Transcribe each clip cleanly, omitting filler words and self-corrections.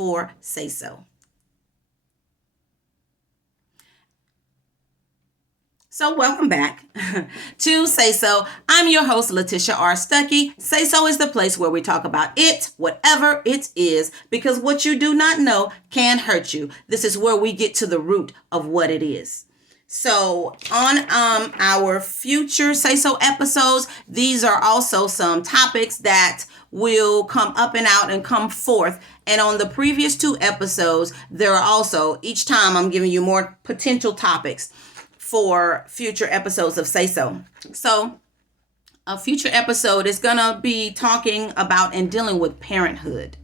for Say So. So welcome back to Say So. I'm your host, Letitia R. Stuckey. Say So is the place where we talk about it, whatever it is, because what you do not know can hurt you. This is where we get to the root of what it is. So on our future Say So episodes, these are also some topics that will come up and out and come forth. And on the previous two episodes, there are also, each time I'm giving you more potential topics for future episodes of Say So. So a future episode is gonna be talking about and dealing with parenthood.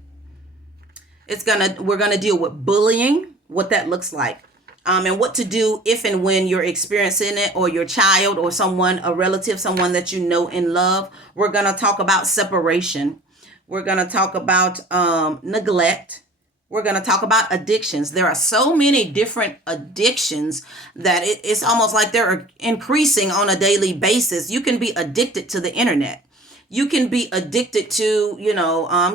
We're gonna deal with bullying, what that looks like, and what to do if and when you're experiencing it, or your child or someone, a relative, someone that you know and love. We're gonna talk about separation. We're gonna talk about neglect. We're going to talk about addictions. There are so many different addictions that it's almost like they're increasing on a daily basis. You can be addicted to the internet. You can be addicted to,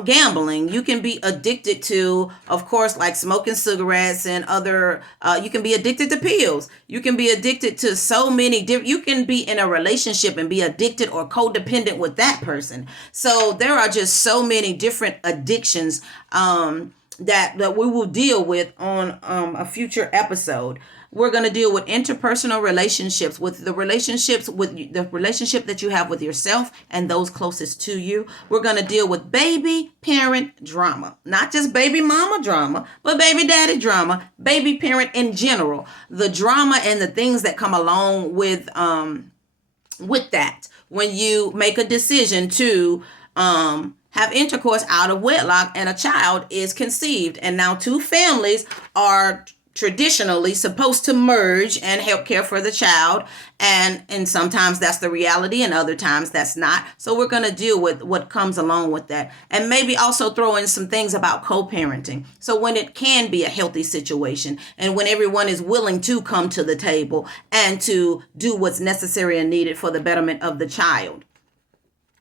gambling. You can be addicted to, of course, like smoking cigarettes and other, you can be addicted to pills. You can be addicted to so many different, you can be in a relationship and be addicted or codependent with that person. So there are just so many different addictions, that we will deal with on a future episode. We're going to deal with interpersonal relationships, with the relationship that you have with yourself and those closest to you. We're going to deal with baby parent drama, not just baby mama drama, but baby daddy drama, baby parent in general, the drama and the things that come along with that when you make a decision to have intercourse out of wedlock and a child is conceived. And now two families are traditionally supposed to merge and help care for the child. And sometimes that's the reality and other times that's not. So we're going to deal with what comes along with that. And maybe also throw in some things about co-parenting. So when it can be a healthy situation and when everyone is willing to come to the table and to do what's necessary and needed for the betterment of the child.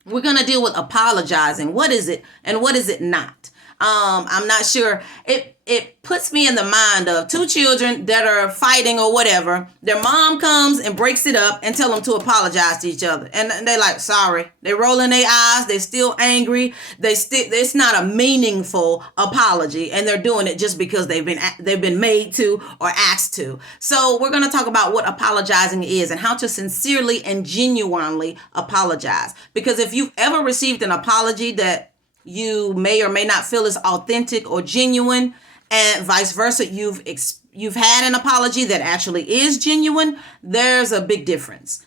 We're going to deal with apologizing. What is it and what is it not? I'm not sure. It puts me in the mind of two children that are fighting or whatever. Their mom comes and breaks it up and tell them to apologize to each other. And they're like, sorry. They're rolling their eyes. They're still angry. It's not a meaningful apology. And they're doing it just because they've been made to or asked to. So we're going to talk about what apologizing is and how to sincerely and genuinely apologize. Because if you've ever received an apology that you may or may not feel is authentic or genuine, and vice versa, you've had an apology that actually is genuine, there's a big difference.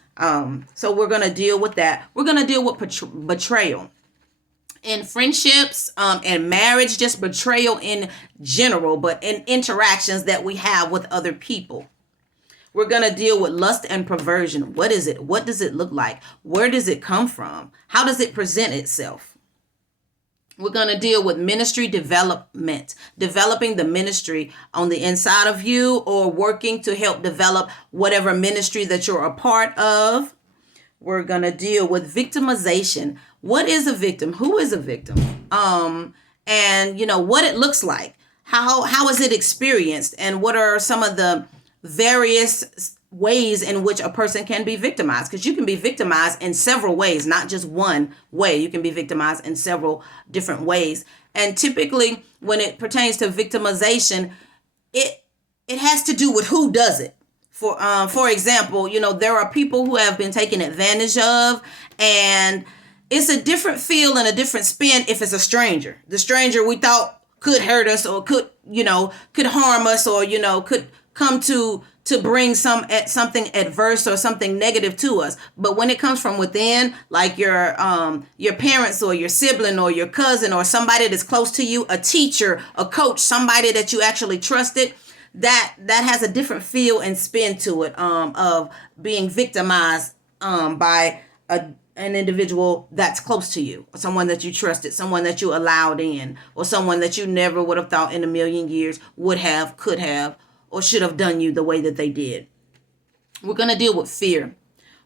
So we're going to deal with that. We're going to deal with betrayal in friendships, and marriage, just betrayal in general, but in interactions that we have with other people. We're going to deal with lust and perversion. What is it? What does it look like? Where does it come from? How does it present itself? We're going to deal with ministry development, developing the ministry on the inside of you or working to help develop whatever ministry that you're a part of. We're going to deal with victimization. What is a victim? Who is a victim? And what it looks like. How is it experienced? And what are some of the various ways in which a person can be victimized, because you can be victimized in several ways, not just one way. You can be victimized in several different ways. And typically when it pertains to victimization, it has to do with who does it. For example, there are people who have been taken advantage of, and it's a different feel and a different spin if it's a stranger. The stranger we thought could hurt us or could harm us or, could come to bring something adverse or something negative to us. But when it comes from within, like your parents or your sibling or your cousin or somebody that's close to you, a teacher, a coach, somebody that you actually trusted, that has a different feel and spin to it, of being victimized by an individual that's close to you, or someone that you trusted, someone that you allowed in, or someone that you never would have thought in a million years would have, could have, or should have done you the way that they did. We're going to deal with fear.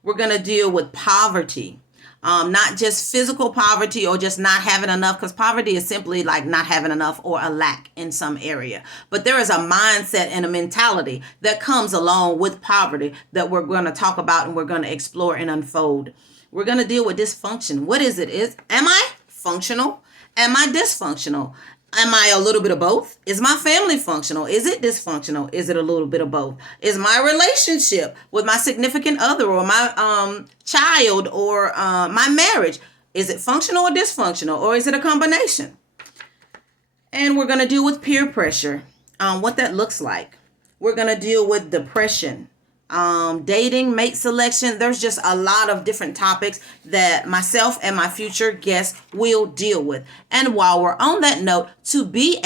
We're going to deal with poverty. Not just physical poverty or just not having enough, because poverty is simply like not having enough or a lack in some area. But there is a mindset and a mentality that comes along with poverty that we're going to talk about and we're going to explore and unfold. We're going to deal with dysfunction. What is it? Am I functional? Am I dysfunctional? Am I a little bit of both? Is my family functional? Is it dysfunctional? Is it a little bit of both? Is my relationship with my significant other or my child or my marriage, is it functional or dysfunctional? Or is it a combination? And we're going to deal with peer pressure, what that looks like. We're going to deal with depression, dating, mate selection. There's just a lot of different topics that myself and my future guests will deal with. And while we're on that note, to be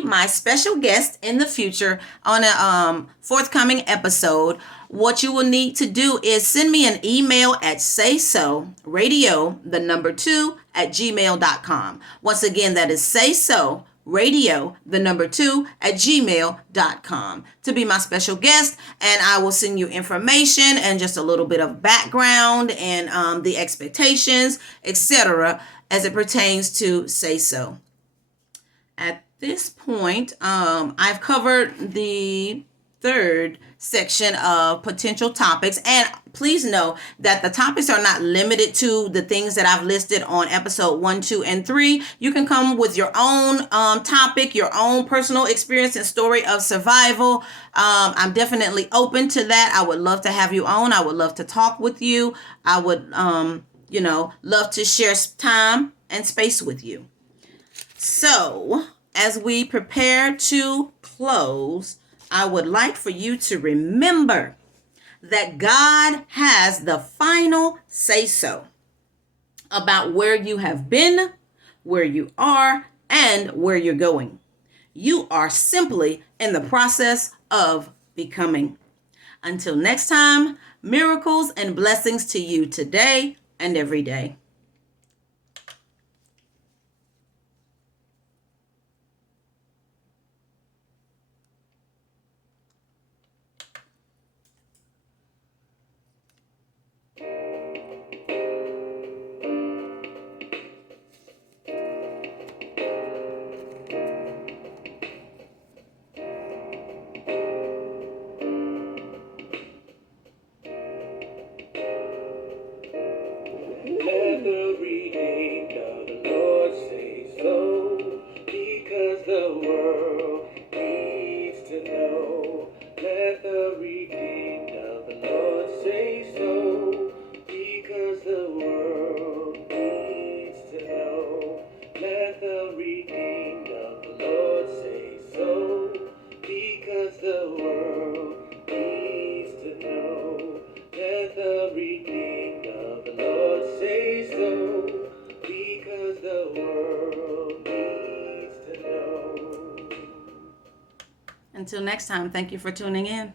my special guest in the future on a forthcoming episode, what you will need to do is send me an email at sayso2@gmail.com. Once again, that is sayso2@gmail.com to be my special guest, and I will send you information and just a little bit of background and the expectations, etc., as it pertains to Say So. At this point, I've covered the third section of potential topics, and please know that the topics are not limited to the things that I've listed on episode 1, 2, and 3. You can come with your own topic, your own personal experience and story of survival. I'm definitely open to that. I would love to have you on. I would love to talk with you. I would love to share time and space with you. So as we prepare to close, I would like for you to remember that God has the final say-so about where you have been, where you are, and where you're going. You are simply in the process of becoming. Until next time, miracles and blessings to you today and every day. Let the redeemed of the Lord say so, because the world needs to know. Let the redeemed of the Lord say so, because the world needs to know. Let the redeemed of the Lord say so, because the world needs to know. Let the redeemed of the Lord say so, because the world needs to know. Until next time, thank you for tuning in.